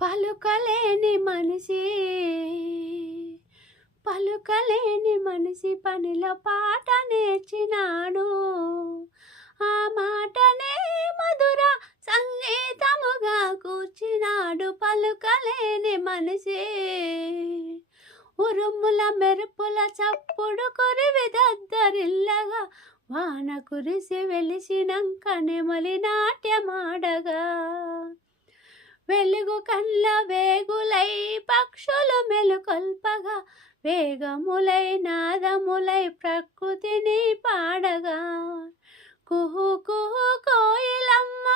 పలుకలేని మనిషి పలుకలేని మనిషి పనిలో పాట నేర్చినాడు. ఆ మాటనే మధుర సంగీతముగా కూర్చినాడు. పలుకలేని మనిషి ఉరుముల మెరుపుల చప్పుడు కురివి దద్దరిల్లగా వాన కురిసి వెలిసినంక నెమలి నాట్యమాడగా వెలుగు కళ్ళ వేగులై పక్షులు మెలుకొల్పగా వేగములై నాదములై ప్రకృతిని పాడగా కుహు కుహు కోయిలమ్మ